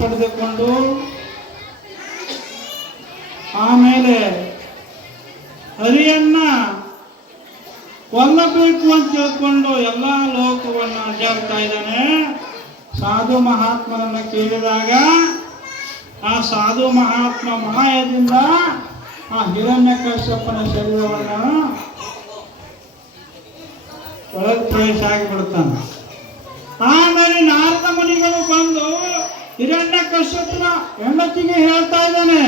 ಪಡೆದುಕೊಂಡು ಆಮೇಲೆ ಹರಿಯನ್ನ ಕೊಲ್ಲಬೇಕು ಅಂತ ತಿಳ್ಕೊಂಡು ಎಲ್ಲ ಲೋಕವನ್ನ ಅಡ್ಡಾಡ್ತಾ ಇದ್ದಾನೆ. ಸಾಧು ಮಹಾತ್ಮರನ್ನ ಕೇಳಿದಾಗ ಆ ಸಾಧು ಮಹಾತ್ಮ ಮಾಯದಿಂದ ಆ ಹಿರಣ್ಯಕಶ್ಯಪನ ಶರೀರವನ್ನ ಒಳಗೆ ಪ್ರವೇಶ ಆಗಿಬಿಡ್ತಾನೆ. ಆಮೇಲೆ ನಾರದ ಮುನಿಗಳು ಬಂದು ಹಿರಣ್ಯಕಶ್ಯಪನ ಹೆಂಡತಿಗೆ ಹೇಳ್ತಾ ಇದ್ದಾನೆ,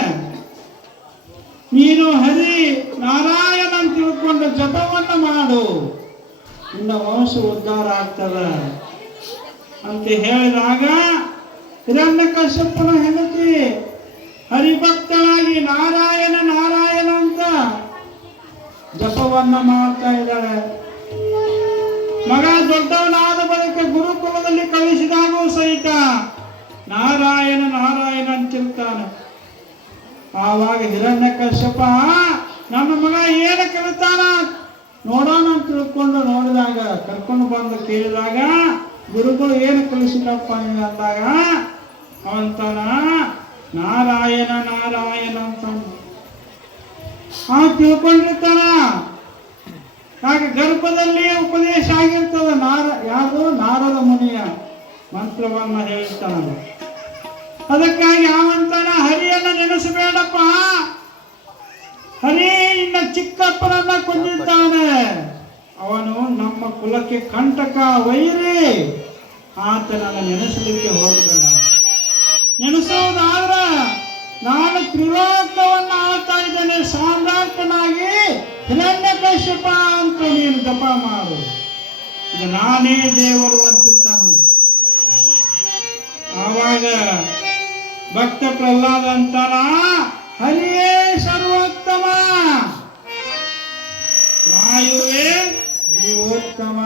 ನೀನು ಹರಿ ನಾರಾಯಣ ಅಂತ ತಿಳ್ಕೊಂಡು ಜಪವನ್ನ ಮಾಡು, ನಿನ್ನ ವಂಶ ಉದ್ಧಾರ ಆಗ್ತದೆ ಅಂತ ಹೇಳಿದಾಗ ಹಿರಣ್ಯಕಶ್ಯಪನ ಹೆಂಡತಿ ಹರಿಭಕ್ತರಾಗಿ ನಾರಾಯಣ ನಾರಾಯಣ ಅಂತ ಜಪವನ್ನ ಮಾಡ್ತಾ ಇದ್ದಾಳೆ. ಮಗ ದೊಡ್ಡವನಾದ ಬಳಿಕ ಗುರುಕುಲದಲ್ಲಿ ಕಳಿಸಿದಾಗೂ ಸಹಿತ ನಾರಾಯಣ ನಾರಾಯಣ ಅಂತಿರ್ತಾನೆ. ಆವಾಗ ಹಿರಣ್ಯಕಶ್ಯಪ ನಮ್ಮ ಮಗ ಏನು ಕಲಿತಾನ ನೋಡೋಣ ಅಂತ ತಿಳ್ಕೊಂಡು ನೋಡಿದಾಗ ಕರ್ಕೊಂಡು ಬಂದು ಕೇಳಿದಾಗ ಗುರುಗಳು ಏನು ಕಲಿಸಿದಪ್ಪ ಅಂದಾಗ ಅವಂತಾನ ನಾರಾಯಣ ನಾರಾಯಣ ಅಂತ ತಿಳ್ಕೊಂಡಿರ್ತಾನ. ಹಾಗೆ ಗರ್ಭದಲ್ಲಿ ಉಪದೇಶ ಆಗಿರ್ತದ. ಯಾರು ನಾರದ ಮುನಿಯ ಮಂತ್ರವನ್ನ ಹೇಳ್ತಾನ. ಅದಕ್ಕಾಗಿ ಅವಂತಾನ ಹರಿಯನ್ನ ನೆನೆಸಬೇಡಪ್ಪ, ಹರಿ ಇನ್ನ ಚಿಕ್ಕಪ್ಪನನ್ನ ಕೊಂದಿದ್ದಾನೆ, ಅವನು ನಮ್ಮ ಕುಲಕ್ಕೆ ಕಂಟಕ ವೈರಿ, ಆತನನ್ನ ನೆನೆಸಲಿಕ್ಕೆ ಹೋಗಬೇಡ. ನೆನೆಸೋದಾದ್ರ ನಾನು ತ್ರಿಲೋಕವನ್ನ ಆಳ್ತಾ ಇದ್ದೇನೆ, ಸಾಮ್ರಾಟನಾಗಿ ಹಿರಣ್ಯಕಶ್ಯಪ ಅಂತ ನೀನು ಜಪ ಮಾಡು, ಇದು ನಾನೇ ದೇವರು ಅಂತಿರ್ತಾನ. ಆವಾಗ ಭಕ್ತ ಪ್ರಹ್ಲಾದ ಅಂತಾನ, ಹರಿಯೇ ಸರ್ವೋತ್ತಮ, ವಾಯುವೇ ಜೀವೋತ್ತಮ,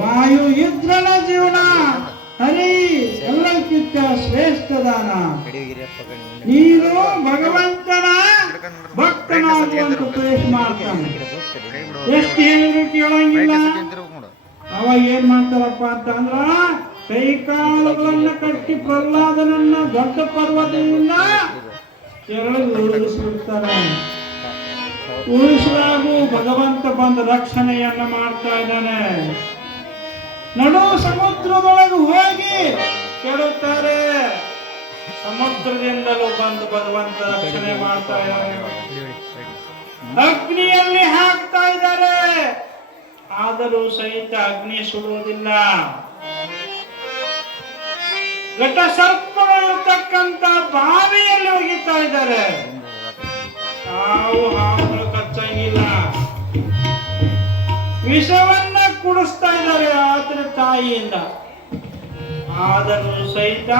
ವಾಯು ಇದ್ರನ ಜೀವನ, ಹರಿ ಎಲ್ಲಕ್ಕಿಂತ ಶ್ರೇಷ್ಠದಾನ, ನೀನು ಭಗವಂತನ ಭಕ್ತನಾಗುವಂತ ಉಪದೇಶ ಮಾಡ್ತಾನೆ. ಎಷ್ಟು ಹೇಳಿದ್ರು ಕೇಳಂಗಿಲ್ಲ. ಅವಾಗ ಏನ್ ಮಾಡ್ತಾರಪ್ಪ ಅಂತಂದ್ರ ಕೈಕಾಲುಗಳನ್ನ ಕಟ್ಟಿ ಪ್ರಹ್ಲಾದನನ್ನ ದೊಡ್ಡ ಪರ್ವತದಿಂದ ಉಳಿಸ್ಬಿಡ್ತಾರೆ. ಉಳಿಸಿದಾಗೂ ಭಗವಂತ ಬಂದು ರಕ್ಷಣೆಯನ್ನ ಮಾಡ್ತಾ ಇದ್ದಾನೆ. ನಡು ಸಮುದ್ರದೊಳಗೆ ಹೋಗಿ ಕೆಡುತ್ತಾರೆ, ಸಮುದ್ರದಿಂದಲೂ ಬಂದು ಭಗವಂತ ರಕ್ಷಣೆ ಮಾಡ್ತಾ ಇದ್ದಾರೆ. ಅಗ್ನಿಯಲ್ಲಿ ಹಾಕ್ತಾ ಇದ್ದಾರೆ, ಆದರೂ ಸಹಿತ ಅಗ್ನಿ ಸುಡುವುದಿಲ್ಲ. ಘಟ ಸರ್ಪಗಳಿರ್ತಕ್ಕಂಥ ಬಾವಿಯಲ್ಲಿ ಒಗಿತಾ ಇದ್ದಾರೆ, ಹಾವುಗಳು ಕಚ್ಚಂಗಿಲ್ಲ. ವಿಷವನ್ನ ಕುಡಿಸ್ತಾ ಇದ್ದಾರೆ ಆತನ ತಾಯಿಯಿಂದ, ಆದರೂ ಸಹಿತ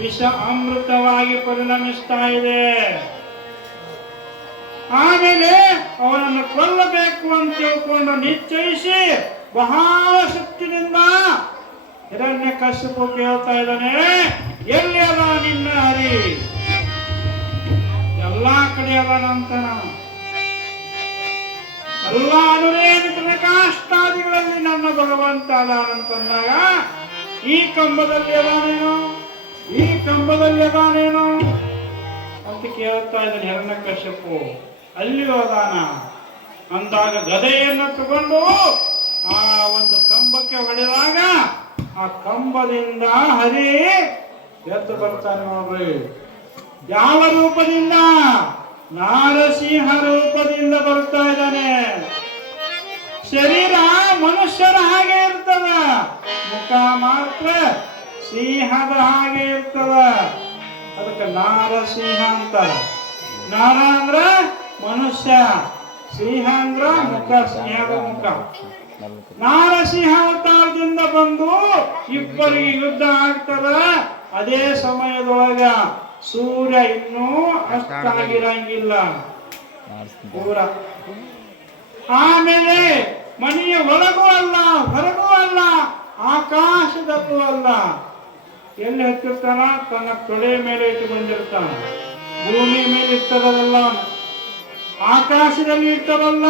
ವಿಷ ಅಮೃತವಾಗಿ ಪರಿಣಮಿಸ್ತಾ ಇದೆ. ಆಮೇಲೆ ಅವನನ್ನು ಕೊಲ್ಲಬೇಕು ಅಂತ ತಿಳ್ಕೊಂಡು ನಿಶ್ಚಯಿಸಿ ಬಹಳ ಶಕ್ತಿಯಿಂದ ಹಿರಣ್ಯಕಶ್ಯಪ ಕೇಳ್ತಾ ಇದ್ದಾನೆ, ಎಲ್ಲಿ ಅದ ನಿನ್ನ ಹರಿ? ಎಲ್ಲಾ ಕಡೆ ಅದನಂತ. ಎಲ್ಲ ಅನುರೇಣಿತ ಕಾಷ್ಟಾದಿಗಳಲ್ಲಿ ನನ್ನ ಭಗವಂತ ಅದಾನಂತಂದಾಗ ಈ ಕಂಬದಲ್ಲಿ ಅದಾನೇನೋ, ಈ ಕಂಬದಲ್ಲಿ ಅದಾನೇನೋ ಅಂತ ಕೇಳ್ತಾ ಇದ್ದಾನೆ ಹಿರಣ್ಯಕಶ್ಯಪು. ಅಲ್ಲಿಯೂ ಅದಾನ ಅಂದಾಗ ಗದೆಯನ್ನು ತಗೊಂಡು ಆ ಒಂದು ಕಂಬಕ್ಕೆ ಹೊಡೆದಾಗ ಆ ಕಂಬದಿಂದ ಹರಿ ಎದ್ದು ಬರ್ತಾನೆ ನೋಡ್ರಿ. ಯಾವ ರೂಪದಿಂದ? ನಾರಸಿಂಹ ರೂಪದಿಂದ ಬರ್ತಾ ಇದ್ದಾನೆ. ಶರೀರ ಮನುಷ್ಯರ ಹಾಗೆ ಇರ್ತದ, ಮುಖ ಮಾತ್ರ ಸಿಂಹದ ಹಾಗೆ ಇರ್ತದ. ಅದಕ್ಕೆ ನಾರಸಿಂಹ ಅಂತಾರೆ. ನಾರ ಅಂದ್ರ ಮನುಷ್ಯ, ಸಿಂಹ ಅಂದ್ರ ಮುಖ, ಸಿಂಹದ ಮುಖ. ನಾರಸಿಂಹ ಅವತಾರದಿಂದ ಬಂದು ಇಬ್ಬರಿಗೆ ಯುದ್ಧ ಆಗ್ತದ. ಅದೇ ಸಮಯದೊಳಗ ಸೂರ್ಯ ಇನ್ನೂ ಅಷ್ಟಾಗಿರಂಗಿಲ್ಲ ಪೂರ. ಆಮೇಲೆ ಮನೆಯ ಒಳಗೂ ಅಲ್ಲ, ಹೊರಗೂ ಅಲ್ಲ, ಆಕಾಶದಲ್ಲೂ ಅಲ್ಲ. ಎಲ್ಲಿ ಹತ್ತಿರ್ತಾನ? ತನ್ನ ತೊಡೆ ಮೇಲೆ ಇಟ್ಟುಕೊಂಡಿರ್ತಾನ. ಭೂಮಿ ಮೇಲೆ ಇರ್ತದಲ್ಲ, ಆಕಾಶದಲ್ಲಿ ಇರ್ತದಲ್ಲ,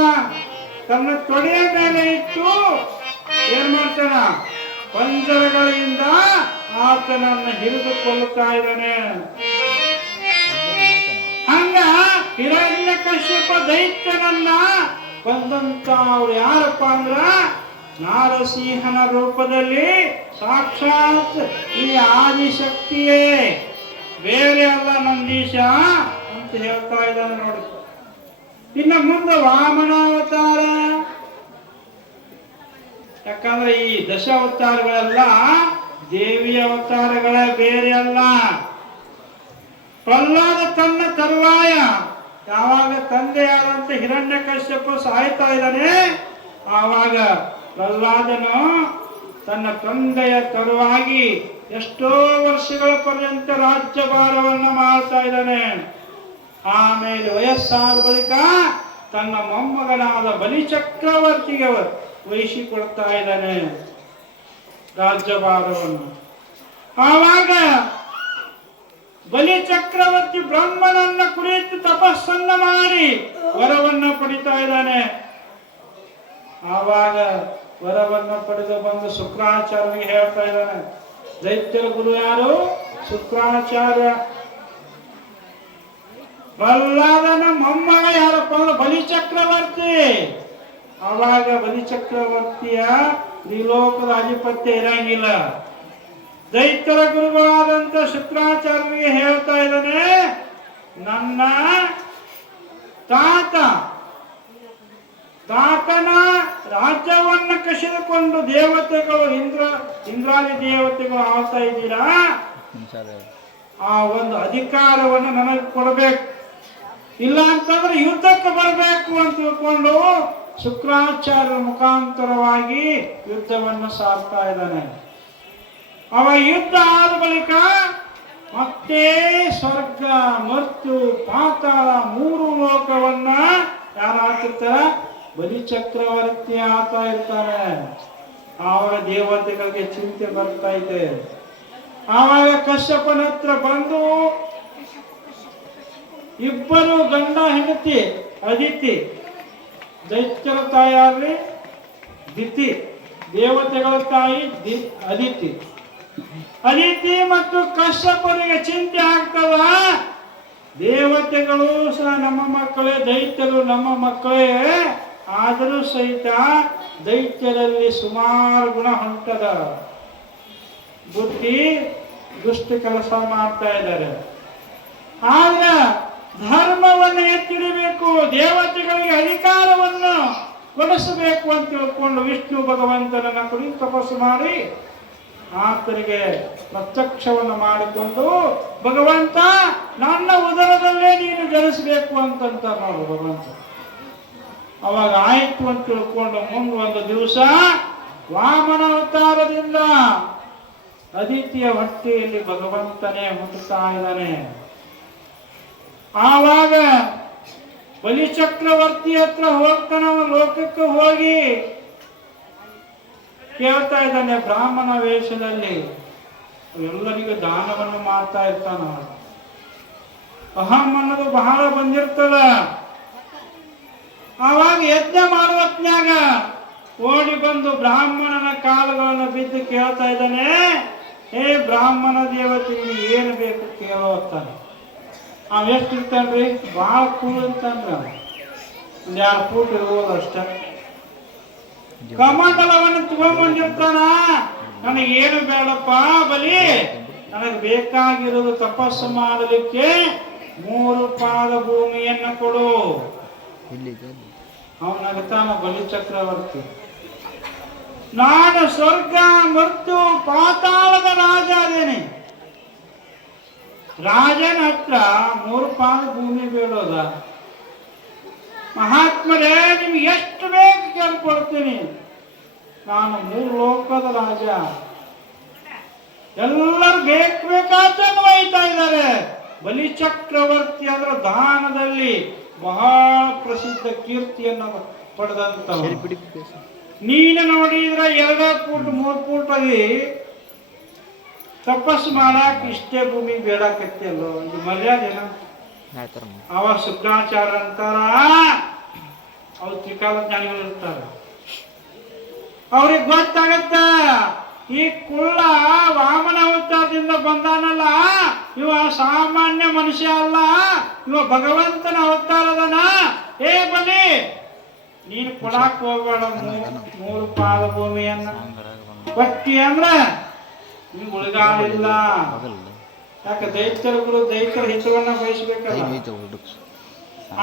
ತನ್ನ ತೊಡೆಯ ಮೇಲೆ ಇಟ್ಟು ಏನ್ ಮಾಡ್ತಾನ? ಪಂಜರಗಳಿಂದ ಆತನನ್ನ ಹಿಡಿದುಕೊಳ್ಳುತ್ತಾ ಇದ್ದಾನೆ. ಹಂಗ ಹಿರಣ್ಯಕಶ್ಯಪ ದೈತ್ಯನನ್ನ ಬಂದಂತ ಅವ್ರು ಯಾರಪ್ಪ ಅಂದ್ರ ನಾರಸಿಂಹನ ರೂಪದಲ್ಲಿ ಸಾಕ್ಷಾತ್ ಈ ಆದಿಶಕ್ತಿಯೇ, ಬೇರೆ ಅಲ್ಲ ನಂದೀಶ ಅಂತ ಹೇಳ್ತಾ ಇದ್ದಾನೆ ನೋಡಿ. ಇನ್ನು ಮುಂದೆ ವಾಮನ ಅವತಾರ. ಯಾಕಂದ್ರೆ ಈ ದಶ ಅವತಾರಗಳೆಲ್ಲ ದೇವಿಯ ಅವತಾರಗಳೇ, ಬೇರೆ ಅಲ್ಲ. ಪ್ರಹ್ಲಾದ ತನ್ನ ತರುವಾಯ ಯಾವಾಗ ತಂದೆಯಾದಂತ ಹಿರಣ್ಯಕಶ್ಯಪ ಸಾಯ್ತಾ ಇದ್ದಾನೆ, ಆವಾಗ ಪ್ರಹ್ಲಾದನು ತನ್ನ ತಂದೆಯ ತರುವಾಗಿ ಎಷ್ಟೋ ವರ್ಷಗಳ ಪರ್ಯಂತ ರಾಜ್ಯಭಾರವನ್ನ ಮಾಡ್ತಾ ಇದ್ದಾನೆ. ಆಮೇಲೆ ವಯಸ್ಸಾದ ಬಳಿಕ ತನ್ನ ಮೊಮ್ಮಗನಾದ ಬಲಿಚಕ್ರವರ್ತಿಗೆ ವಹಿಸಿಕೊಡ್ತಾ ಇದ್ದಾನೆ ರಾಜ್ಯಭಾರವನ್ನು. ಆವಾಗ ಬಲಿಚಕ್ರವರ್ತಿ ಬ್ರಹ್ಮನನ್ನ ಕುರಿತು ತಪಸ್ಸನ್ನ ಮಾಡಿ ವರವನ್ನ ಪಡಿತಾ ಇದ್ದಾನೆ. ಆವಾಗ ವರವನ್ನ ಪಡೆದು ಬಂದು ಶುಕ್ರಾಚಾರ್ಯನಿಗೆ ಹೇಳ್ತಾ ಇದ್ದಾನೆ. ದೈತ್ಯರ ಗುರು ಯಾರು? ಶುಕ್ರಾಚಾರ್ಯ. ಪ್ರಹ್ಲಾದನ ಮೊಮ್ಮಗ ಯಾರಪ್ಪ ಅಂದ್ರೆ ಬಲಿಚಕ್ರವರ್ತಿ. ಆವಾಗ ಬಲಿಚಕ್ರವರ್ತಿಯ ತ್ರಿಲೋಕದ ಆಧಿಪತ್ಯ ಇರಂಗಿಲ್ಲ. ದೈತ್ಯರ ಗುರುಗಳಾದಂತ ಶುಕ್ರಾಚಾರ್ಯನಿಗೆ ಹೇಳ್ತಾ ಇದ್ದಾನೆ, ನನ್ನ ತಾತನ ರಾಜ್ಯವನ್ನ ಕಸಿದುಕೊಂಡು ದೇವತೆಗಳು ಇಂದ್ರಾದಿ ದೇವತೆಗಳು ಆಳ್ತಾ ಇದ್ದೀರಾ, ಆ ಒಂದು ಅಧಿಕಾರವನ್ನು ನನಗೆ ಕೊಡಬೇಕು, ಇಲ್ಲ ಅಂತಂದ್ರೆ ಯುದ್ಧಕ್ಕೆ ಬರಬೇಕು ಅಂತ ತಿಳ್ಕೊಂಡು ಶುಕ್ರಾಚಾರ್ಯರ ಮುಖಾಂತರವಾಗಿ ಯುದ್ಧವನ್ನು ಸಾರ್ತಾ ಇದ್ದಾನೆ. ಅವ ಯುದ್ಧ ಆದ ಬಳಿಕ ಮತ್ತೆ ಸ್ವರ್ಗ ಮರ್ತ್ಯು ಪಾತಾಳ ಮೂರು ಲೋಕವನ್ನ ಯಾರು ಆಳ್ತಿರ್ತಾರ? ಬಲಿಚಕ್ರವರ್ತಿ ಆಳ್ತಾ ಇರ್ತಾನೆ. ಆವಾಗ ದೇವತೆಗಳಿಗೆ ಚಿಂತೆ ಬರ್ತಾ ಇದೆ. ಆವಾಗ ಕಶ್ಯಪನ ಹತ್ರ ಬಂದು ಇಬ್ಬರು ಗಂಡ ಹೆಂಡತಿ, ಅದಿತಿ, ದೈತ್ಯರ ತಾಯಿ ದಿತಿ, ದೇವತೆಗಳ ತಾಯಿ ಅದಿತಿ ಮತ್ತು ಕಶ್ಯಪನಿಗೆ ಚಿಂತೆ ಆಗ್ತದ. ದೇವತೆಗಳು ಸಹ ನಮ್ಮ ಮಕ್ಕಳೇ, ದೈತ್ಯರು ನಮ್ಮ ಮಕ್ಕಳೇ, ಆದರೂ ಸಹಿತ ದೈತ್ಯರಲ್ಲಿ ಸುಮಾರು ಗುಣ ಹೊಂಟದ. ಬುದ್ಧಿ ದುಷ್ಟ ಕೆಲಸ ಮಾಡ್ತಾ ಇದ್ದಾರೆ. ಆದ್ರ ಧರ್ಮವನ್ನು ಎತ್ತಿಡಬೇಕು, ದೇವತೆಗಳಿಗೆ ಅಧಿಕಾರವನ್ನು ಕೊಡಿಸಬೇಕು ಅಂತ ತಿಳ್ಕೊಂಡು ವಿಷ್ಣು ಭಗವಂತನನ್ನ ಕುರಿತು ತಪಸ್ಸು ಮಾಡಿ ಆತನಿಗೆ ಪ್ರತ್ಯಕ್ಷವನ್ನು ಮಾಡಿಕೊಂಡು, ಭಗವಂತ ನನ್ನ ಉದರದಲ್ಲೇ ನೀನು ಜನಿಸಬೇಕು ಅಂತಂತ ನೋಡು ಭಗವಂತ. ಅವಾಗ ಆಯ್ತು ಅಂತ ತಿಳ್ಕೊಂಡು ಮುಂದೆ ಒಂದು ದಿವಸ ವಾಮನ ಅವತಾರದಿಂದ ಅದಿತಿಯ ಹೊಟ್ಟೆಯಲ್ಲಿ ಭಗವಂತನೇ ಹುಟ್ಟುತ್ತಾ ಇದ್ದಾನೆ. ಆವಾಗ ಬಲಿಚಕ್ರವರ್ತಿ ಹತ್ರ ಹೋಗ್ತಾನ, ಲೋಕಕ್ಕೆ ಹೋಗಿ ಕೇಳ್ತಾ ಇದ್ದಾನೆ ಬ್ರಾಹ್ಮಣ ವೇಷದಲ್ಲಿ. ಎಲ್ಲರಿಗೂ ದಾನವನ್ನು ಮಾಡ್ತಾ ಇರ್ತಾನ. ಅಹಂ ಅನ್ನೋದು ಬಹಳ ಬಂದಿರ್ತದ. ಆವಾಗ ಯಜ್ಞ ಮಾಡುವತ್ನ್ಯಾಗ ಓಡಿ ಬಂದು ಬ್ರಾಹ್ಮಣನ ಕಾಲುಗಳನ್ನು ಬಿದ್ದು ಕೇಳ್ತಾ ಇದ್ದಾನೆ, ಹೇ ಬ್ರಾಹ್ಮಣ ದೇವತೆಗೆ ಏನು ಬೇಕು ಕೇಳೋತ್ತಾನೆ. ಅವ ಎಷ್ಟು ಇರ್ತಾನ್ರಿ? ಬಹಳ ಕೂಲ್ ಇರ್ತಾನ್ರಿ. ಒಂದ್ 2 ಫೂಟ್ ಇರ್ಬೋದು ಅಷ್ಟ. ಕಮಂಡಲವನ್ನು ತಗೊಂಡ್ಬಂದಿರ್ತಾನ. ನನಗೇನು ಬೇಡಪ್ಪ ಬಲಿ, ನನಗೆ ಬೇಕಾಗಿರೋದು ತಪಸ್ಸು ಮಾಡಲಿಕ್ಕೆ 3 ಪಾದ ಭೂಮಿಯನ್ನು ಕೊಡು. ಅವನಗತಾನ ಬಲಿಚಕ್ರವರ್ತಿ, ನಾನು ಸ್ವರ್ಗ ಮರ್ತ್ಯು ಪಾತಾಳದ ರಾಜ ಅದೇನೆ. ರಾಜನ ಹತ್ರ 3 ಪಾದ ಭೂಮಿ ಬೇಡೋದ? ಮಹಾತ್ಮರೇ, ನಿಮ್ಗೆ ಎಷ್ಟು ಬೇಕು ಕೇಳ್ಕೊಡ್ತೀನಿ. ನಾನು 3 ಲೋಕದ ರಾಜ. ಎಲ್ಲರೂ ಬೇಕಾದ ಒಯ್ತಾ ಇದ್ದಾರೆ. ಬಲಿಚಕ್ರವರ್ತಿ ಅಂದ್ರೆ ದಾನದಲ್ಲಿ ಬಹಳ ಪ್ರಸಿದ್ಧ ಕೀರ್ತಿಯನ್ನು ಪಡೆದಂತ. ನೀನು ನೋಡಿದ್ರೆ 2 ಫೂಟ್ 3 ಫೂಟ್ ಅಲ್ಲಿ ತಪಸ್ಸು ಮಾಡಾಕ ಇಷ್ಟೇ ಭೂಮಿ ಬೇಡಾಕತ್ತಲ್ಲೋ, ಇದು ಮರ್ಯಾದೆನ? ಅವ ಶುಕ್ರಾಚಾರ್ಯ ಅಂತಾರ, ಅವ್ರು ತ್ರಿಕಾಲ ಜ್ಞಾನಿಗಳು ಇರ್ತಾರ. ಅವ್ರಿಗೆ ಗೊತ್ತಾಗತ್ತ ಈ ಕುಳ್ಳ ವಾಮನ ಅವತಾರದಿಂದ ಬಂದಾನಲ್ಲ, ಇವ ಸಾಮಾನ್ಯ ಮನುಷ್ಯ ಅಲ್ಲ, ಇವ ಭಗವಂತನ ಅವತಾರದನ. ಏ ಬಲಿ, ನೀನು ಕೊಡಾಕ್ ಹೋಗ್ಬೇಡ 3 ಪಾದ ಭೂಮಿಯನ್ನ. ಕೊಟ್ಟಿ ಅಂದ್ರ ನಿಮ್ಗೆ ಉಳಿಗಾಲಿಲ್ಲ. ಯಾಕೆ ದೈತ್ಯರುಗಳು ದೈತ್ಯರ ಹಿತವನ್ನ ಬಯಸ್ಬೇಕಲ್ಲ.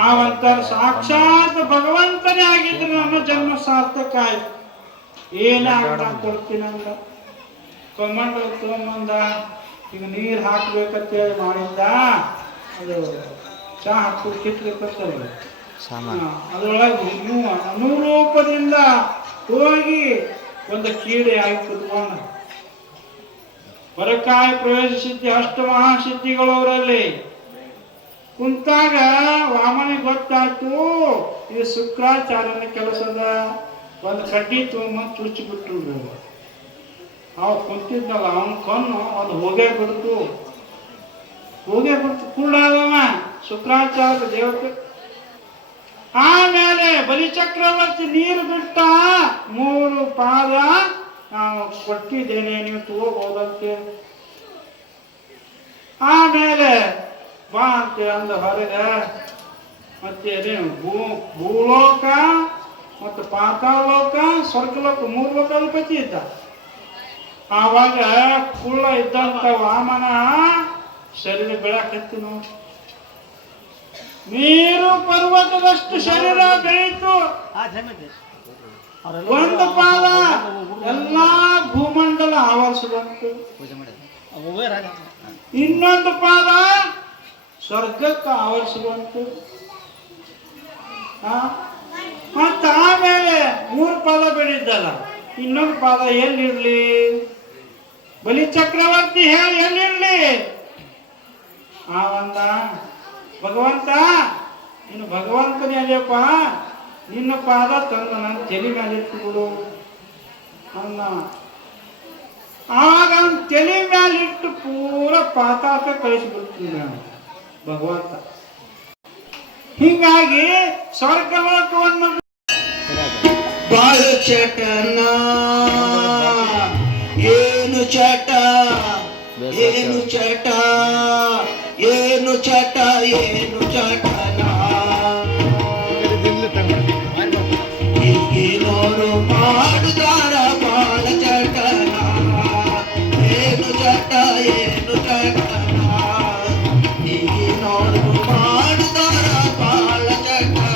ಆವಂತ ಸಾಕ್ಷಾತ್ ಭಗವಂತನೇ ಆಗಿದ್ರೆ ನನ್ನ ಜನ್ಮ ಸಾರ್ಥಕ ಆಯ್ತು. ಏನೇ ಆಗ ಕೊಡ್ತೀನಂದ ಕಮಂಡಲ ತಗೊಂಬಂದ. ಈಗ ನೀರು ಹಾಕ್ಬೇಕಂತೇಳಿ ಮಾಡಿದ್ದ. ಅದು ಚಹಾ ಹಾಕಿ ಕಿತ್ಬೇಕಂತಲ್ಲ, ಅದ್ರೊಳಗೆ ಅನುರೂಪದಿಂದ ಹೋಗಿ ಒಂದು ಕೀಡೆ ಆಗಿ ಕುತ್ಕೊಂಡ. ಹೊರಕಾಯಿ ಪ್ರವೇಶಿಸಿದ್ದಿ ಅಷ್ಟಮಹಾಸಿದ್ಧಿಗಳು ಅವರಲ್ಲಿ ಕುಂತಾಗ ವಾಮನಿಗೆ ಗೊತ್ತಾಯ್ತು ಇದು ಶುಕ್ರಾಚಾರ್ಯನ ಕೆಲಸದ. ಒಂದು ಕಡ್ಡಿ ತೊಗೊಂಬಂದು ಚುಚ್ಚಿಬಿಟ್ರು. ಅವ ಕುಂತಿದ್ನಲ್ಲ ಅವನ ಕಣ್ಣು ಅದು ಹೋಗೇ ಬಿಡ್ತು ಕುರುಡಾದವ ಶುಕ್ರಾಚಾರ್ಯ ದೇವತೆ. ಆಮೇಲೆ ಬಲಿಚಕ್ರವರ್ತಿ ನೀರು ಬಿಟ್ಟ. 3 ಪಾದ ನಾವು ಕೊಟ್ಟಿದ್ದೇನೆ, ನೀವು ತಗೋಬಹುದಂತೆ. ಆಮೇಲೆ ಬಾ ಅಂತ ಅಂದ ಹೊರಗೆ. ಮತ್ತೆ ಭೂಲೋಕ ಮತ್ತು ಪಾತಾಳಲೋಕ, ಸ್ವರ್ಗಲೋಕ 3 ಲೋಕ ಅಧಿಪತಿ ಇದ್ದ. ಆವಾಗ ಕುಳ್ಳ ಇದ್ದಂತ ವಾಮನ ಶರೀರ ಬೆಳಕತ್ತಿ ನೋಡಿ. ನೀರು ಪರ್ವತದಷ್ಟು ಶರೀರ ಬೆಳೀತು. 1 ಪಾದ ಎಲ್ಲಾ ಭೂಮಂಡಲ ಆವರಿಸಿದಂತು. ಇನ್ನೊಂದು ಪಾದ ಸ್ವರ್ಗಕ್ಕೆ ಆವರಿಸುವಂತು. ಮತ್ತ ಆಮೇಲೆ 3 ಪಾದ ಬೆಳಿದ್ದಲ್ಲ, ಇನ್ನೊಂದು ಪಾದ ಎಲ್ಲಿರ್ಲಿ? ಬಲಿ ಚಕ್ರವರ್ತಿ ಹೇಳಿ ಎಲ್ಲಿರ್ಲಿ? ಆವಂದ ಭಗವಂತ, ನೀನು ಭಗವಂತನೇ ಅಲ್ಲಪ್ಪ, ನಿನ್ನ ಪಾದ ತಂದು ನನ್ನ ತಲೆ ಮೇಲೆ ಇಟ್ಟುಬಿಡು ಅನ್ನ. ಆವಾಗ ಅವನ ತಲೆ ಮೇಲಿಟ್ಟು ಪೂರ ಪಾತಾಳಕ್ಕೆ ಕಳಿಸಿಬಿಡ್ತೀನಿ ನಾನು ಭಗವಂತ. ಹೀಗಾಗಿ ಸ್ವರ್ಗಲೋಕವನ್ನು ಬಾಳ ಚಟನ ಏನು ಚಟ ಏನು ಚಟ ಏನು ಚಟ ಏನು ಚಟನ ಈಗಿನೋರು ಮಾಡುತ್ತಾರ ಬಾಳ ಚಟನ ಏನು ಚಟ ಏನು ಚಟನ ಈಗಿನೋರು ಮಾಡುತ್ತಾರ ಬಾಳ ಚಟನ.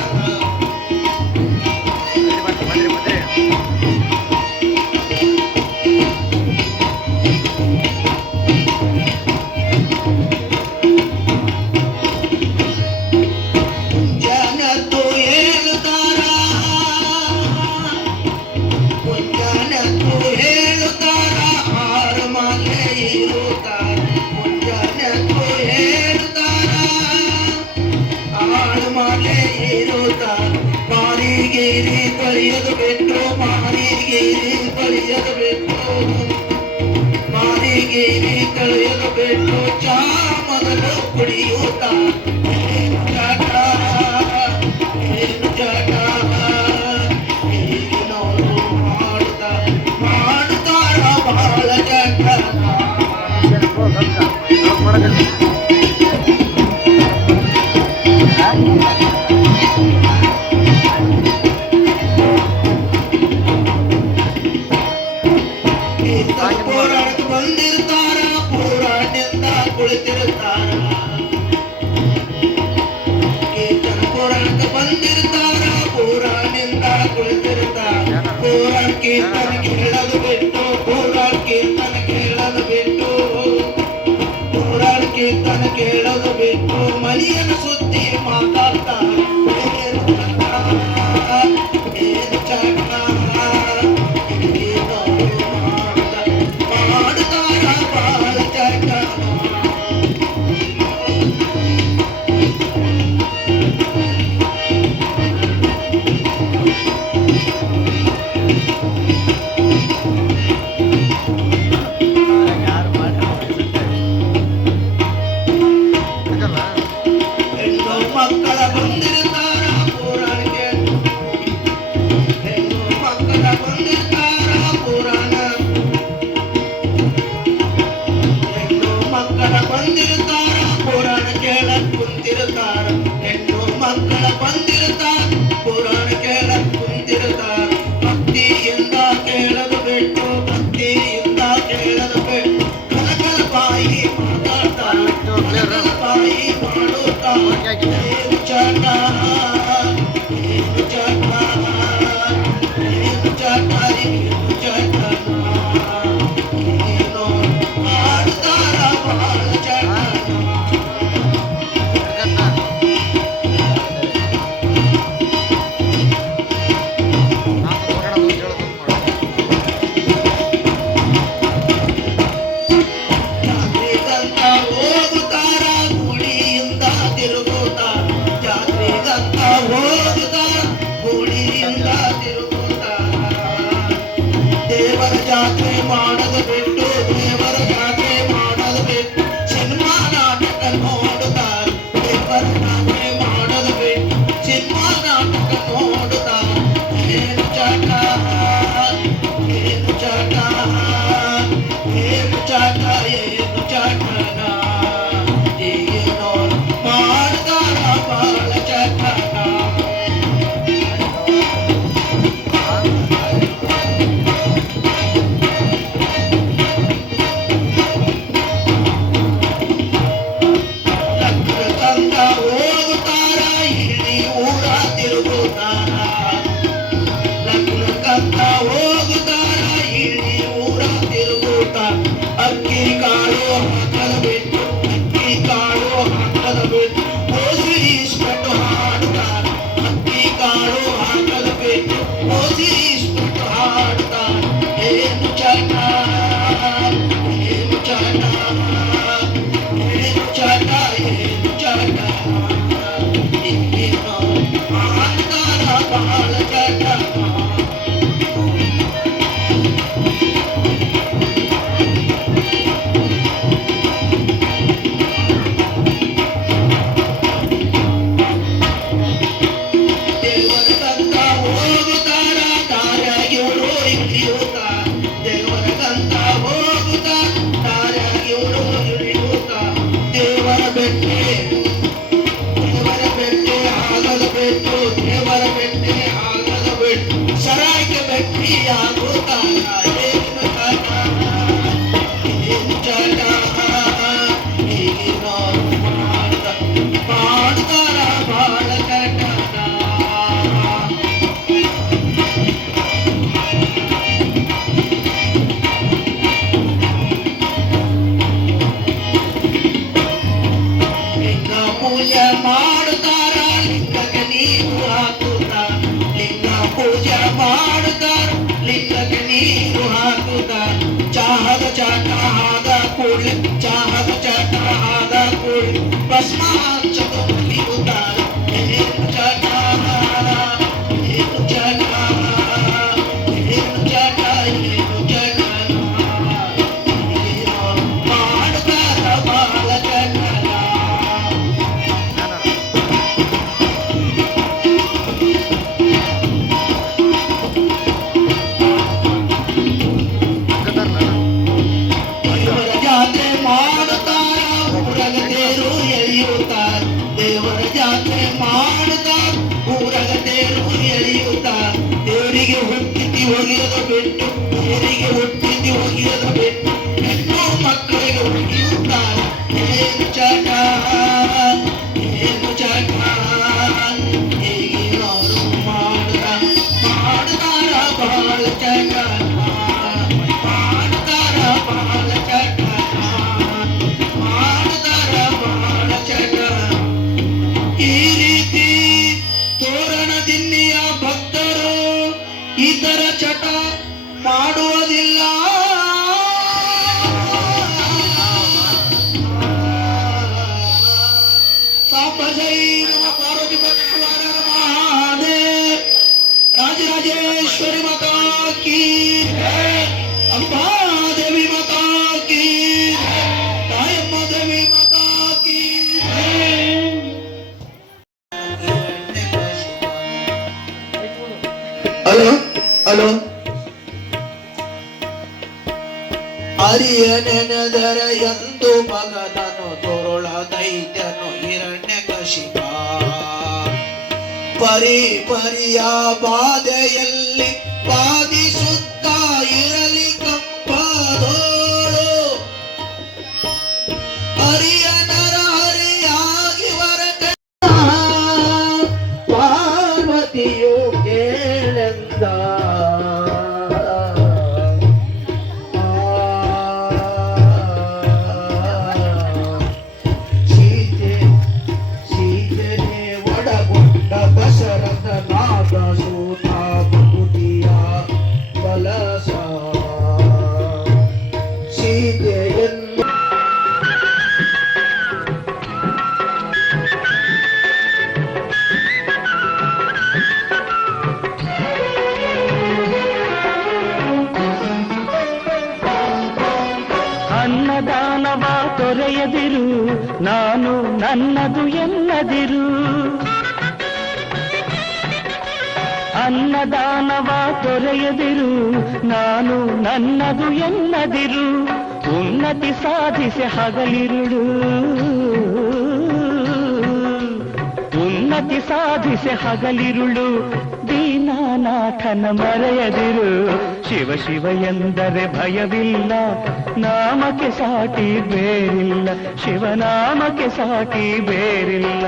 ಮಾರಿಗೇರಿ ಕಳಿಯದು ಬಿಟ್ಟು ಮಾರಿಗೇರಿ ಕಳಿಯದು ಬಿಟ್ಟು ಮಾರಿಗೇರಿ ಕಳಿಯದು ಬಿಟ್ಟು ಚಾ ಮೊದಲು ಕುಡಿಯುತ್ತ ಏನು ಚಟ ಏನು ಚಟ ಈಗಿನವರು ಮಾಡುತ್ತಾರ ಬಹಳ ಚಟ. ಪುರಾಣಕ್ಕೆ ಬಂದಿರ್ತಾರ, ಪುರಾಣದಿಂದ ಕುಳಿತಿರ್ತಾರ. ಕೀರ್ತನ ಪುರಾಣಕ್ಕೆ ಬಂದಿರ್ತಾರ, ಪುರಾಣದಿಂದ ಕುಳಿತಿರ್ತಾರ. ಪುರಾಣ ಕೀರ್ತನ ಕೇಳದು ಬಿಟ್ಟು ಪುರಾಣ ಕೀರ್ತನ ಕೇಳದು ಬಿಟ್ಟು ಪುರಾಣ ಕೀರ್ತನ ಕೇಳದು ಬಿಟ್ಟು ಮನೆಯನ ಸುದ್ದಿ ಮಾತಾಡ್ತಾರ. ಏನು ಚಟ ಮಕ್ಕಳ ಬಂದಿರ ನೋಡುತ್ತಾರೆ ದೇವರ ನಾಮೆ ಮಾಡೋದು ಬಿಟ್ಟು ಸಿನಿಮಾ ನಾಟಕ ನೋಡುತ್ತಾರೆ ಏನು ಚಟ ಏನು ಚಟ ಏನು ಚಟ ಏನು ಚಟನ ಏನು ಮಾಡ್ತಾರ ಬಾಳ ಚಟನ ಅಕ್ಕಿ ಕಾಳು ಹಾಕದ ಬಿಟ್ಟು ಅಕ್ಕಿ ಕಾಳು ಹಾಕದ ಬಿಟ್ಟು ಓಸಿ ಇಸ್ಬಿಟ್ಟು ಹಾಡುತ್ತಾರೆ ಅಕ್ಕಿ ಕಾಳು ಹಾಕದ ಬಿಟ್ಟು ಓಸಿ ಇಸ್ಬಿಟ್ಟು ಹಾಡುತ್ತಾರೆ ಏನು ಚಟ ಏನು ಚಟ ಏನು ಚಟ ಏನು ಚಟ ಇನ್ನೇನು ಮಾಡ್ತಾರ ಬಹಳ ಚಟ ಸರಾಯ್ಗೆ ಬೆಟ್ಟಿ ಆಗುತ್ತಾರ ಏನು ಚಟ ಏನು ಚಟ ಈಗಿನ ಮಾಡ್ತಾರ ಬಾಳ ಚಟನ ಲಿಂಗ ಪೂಜೆ ಮಾಡುತ್ತಾರ ಲಿಂಗಕ್ಕೆ ನೀರು ಹಾಕುತ್ತಾರ ಲಿಂಗ ಪೂಜೆ ಮಾಡುತ್ತಾರ ಲಿಂಗಕ್ಕೆ ನೀರು ಹಾಕುತ್ತಾರ ಚಾಹದ ಚಟ ಆದ ಕೂಡಲೇ ಚಾಹದ ಚಟ ಆದ ಕೂಡಲೇ ಭಸ್ಮ ಹಚ್ಚಲು ಮುಗಿಯುತ್ತಾರ ಏನು ಚಟ ಏನು ಚಟ ಏನು ಚಟ ಏನು ಚಟ ಮಾಡುತ್ತಾರ ಬಾಳ ಚಟನ ದೇವರ ಜಾತ್ರೆ ಮಾಡುತ್ತಾರ ಊರಗ ತೇರು ಎಳೆಯುತ್ತಾರ ದೇವರ ಜಾತ್ರೆ ಮಾಡುತ್ತಾರ ಊರಗ ತೇರು ಎಳೆಯುತ್ತಾರ ದೇವರಿಗೆ ಹುಟ್ಟಿಸಿ ಒಗೆಯದು ಬಿಟ್ಟು ದೇವರಿಗೆ ಹುಟ್ಟಿಸಿ ಒಗೆಯದು ಬಿಟ್ಟು ಹೆಣ್ಣು ಮಕ್ಕಳಿಗೆ ಒಗೆಯುತ್ತಾರ ಏನು ಚಟ ಏನು ಚಟ ಈಗಿನವರು ಮಾಡ್ತಾರ ಬಹಳ ಚಟ ಮಾಡ್ತಾರ ಬಹಳ ಚಟ ಮಾಡ್ತಾರ ಬಹಳ ಚಟ ಈ ರೀತಿ ತೋರಣದಿನ್ನಿಯ ಭಕ್ತರು ಇತರ ಚಟ ಮಾಡುವುದಿಲ್ಲ ಸಾಂಬಜೈ ನಮ ಪಾರ್ವತಿ ಪರಮೇಶ್ವರ ಮಹಾದೇವ್ ರಾಜರಾಜೇಶ್ವರಿ ಮಾತಾ ಕೀ ಅಂಬಾ ದೇವಿ ಮಾತಾ ಕೀ ತಾಯಮ್ಮ ದೇವಿ ಮಾತಾ ಕೀ ಹಲೋ ಹಲೋ ಹರಿಯ ನೆನೆದರ ಎಂದು ಮಗನನು ತೋರುಳ ದೈತ್ಯನು ಹಿರಣ್ಯಕಶಿಪ ಪರಿ ಪರಿಯ ಬಾಧೆಯಲ್ಲಿ ಬಾಧಿಸುತ್ತ ಇರಲಿ ಕಂಪದೋಳು ಹರಿಯ ನರ ಹರಿಯಾಗಿ ಹೊರಟ ಪಾರ್ವತಿಯು ಕೇಳೆಂದ ಸೀತೆನೆ ಒಡಗೊಂಡ ದಶರಥ ನಾದ ಸೂತ ಮುದಿಯ ಬಲಸ ಸೀತೆಯನ್ನು ನಾನು ನನ್ನದು ಎನ್ನದಿರು. ಅನ್ನದಾನವ ತೊರೆಯದಿರು, ನಾನು ನನ್ನದು ಎನ್ನದಿರು. ಉನ್ನತಿ ಸಾಧಿಸಿ ಹಗಲಿರುಳು, ಉನ್ನತಿ ಸಾಧಿಸಿ ಹಗಲಿರುಳು. ದೀನನಾಥನ ಮರೆಯದಿರು. ಶಿವ ಶಿವ ಎಂದರೆ ಭಯವಿಲ್ಲ, ನಾಮಕ್ಕೆ ಸಾಟಿ ಬೇರಿಲ್ಲ. ಶಿವನಾಮಕ್ಕೆ ಸಾಟಿ ಬೇರಿಲ್ಲ.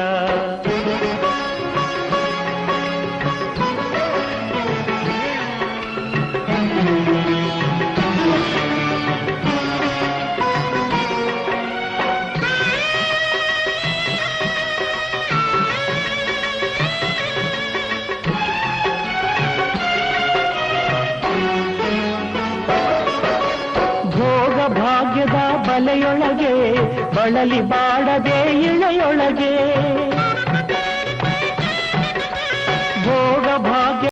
ಭಾಗ್ಯದ ಬಲೆಯೊಳಗೆ ಬಳಲಿ ಬಾಡದೆ ಇಳೆಯೊಳಗೆ,